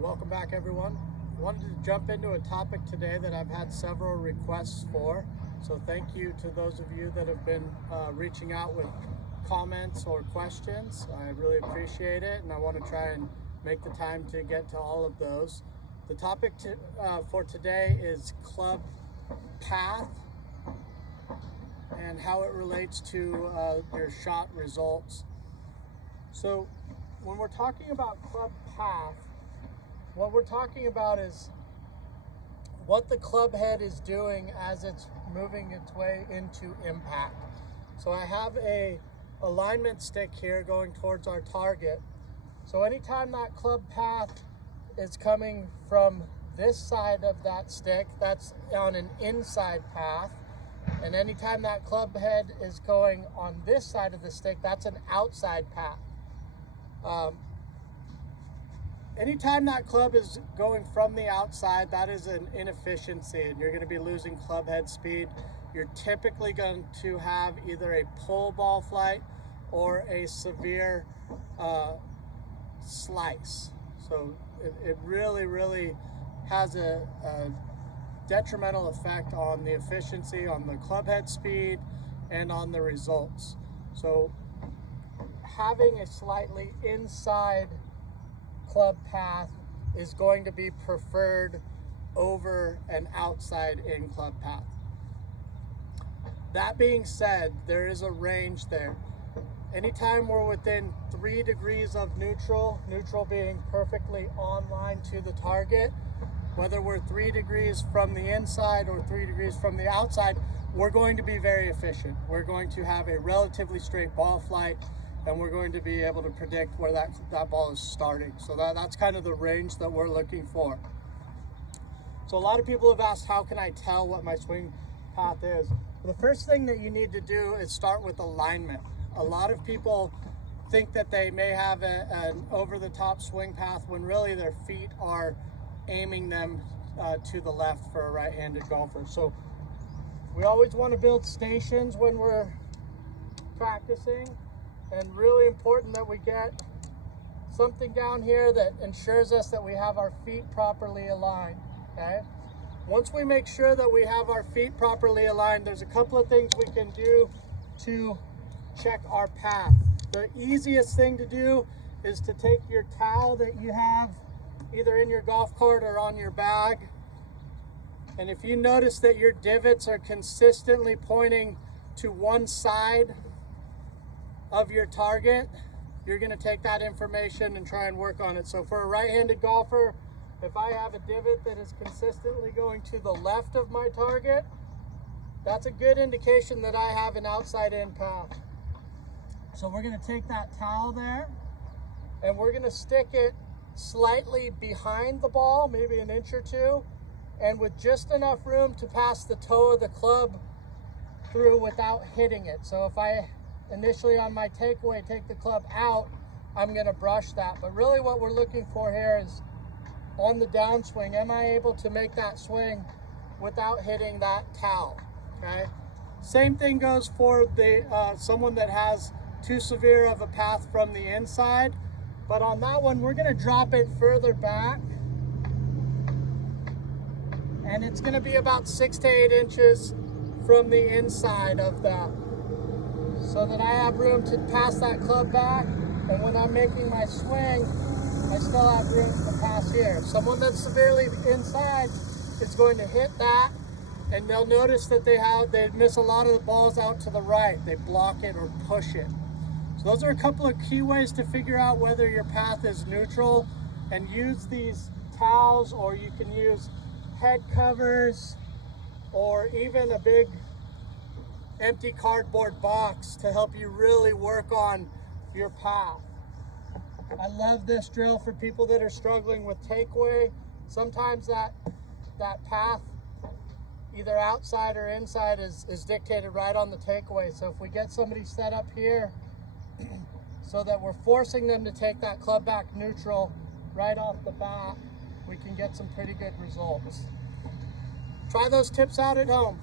Welcome back, everyone. Wanted to jump into a topic today that I've had several requests for. So thank you to those of you that have been reaching out with comments or questions. I really appreciate it, and I want to try and make the time to get to all of those. The topic for today is club path and how it relates to your shot results. So when we're talking about club path, what we're talking about is what the club head is doing as it's moving its way into impact. So I have a alignment stick here going towards our target. So anytime that club path is coming from this side of that stick, that's on an inside path. And anytime that club head is going on this side of the stick, that's an outside path. Anytime that club is going from the outside, that is an inefficiency, and you're going to be losing club head speed. You're typically going to have either a pull ball flight or a severe slice. So it really has a detrimental effect on the efficiency, on the club head speed, and on the results. So having a slightly inside club path is going to be preferred over an outside in club path. That being said, there is a range there. Anytime we're within 3 degrees of neutral being perfectly on line to the target, whether we're 3 degrees from the inside or 3 degrees from the outside, we're going to be very efficient. We're going to have a relatively straight ball flight, and we're going to be able to predict where that ball is starting. So that's kind of the range that we're looking for. So a lot of people have asked, how can I tell what my swing path is? Well, the first thing that you need to do is start with alignment. A lot of people think that they may have an over-the-top swing path when really their feet are aiming them to the left for a right-handed golfer. So we always want to build stations when we're practicing. And really important that we get something down here that ensures us that we have our feet properly aligned, okay? Once we make sure that we have our feet properly aligned, there's a couple of things we can do to check our path. The easiest thing to do is to take your towel that you have either in your golf cart or on your bag. And if you notice that your divots are consistently pointing to one side of your target, you're going to take that information and try and work on it. So for a right-handed golfer, if I have a divot that is consistently going to the left of my target, that's a good indication that I have an outside-in path. So we're going to take that towel there and we're going to stick it slightly behind the ball, maybe an inch or two, and with just enough room to pass the toe of the club through without hitting it. So if I initially on my takeaway take the club out, I'm going to brush that. But really what we're looking for here is on the downswing, am I able to make that swing without hitting that towel? Okay. Same thing goes for the someone that has too severe of a path from the inside, but on that one we're going to drop it further back, and it's going to be about 6 to 8 inches from the inside of that, so that I have room to pass that club back, and when I'm making my swing, I still have room to pass here. Someone that's severely inside is going to hit that, and they'll notice that they miss a lot of the balls out to the right. They block it or push it. So those are a couple of key ways to figure out whether your path is neutral, and use these towels, or you can use head covers, or even a big empty cardboard box to help you really work on your path. I love this drill for people that are struggling with takeaway. Sometimes that path, either outside or inside, is dictated right on the takeaway. So if we get somebody set up here so that we're forcing them to take that club back neutral right off the bat, we can get some pretty good results. Try those tips out at home.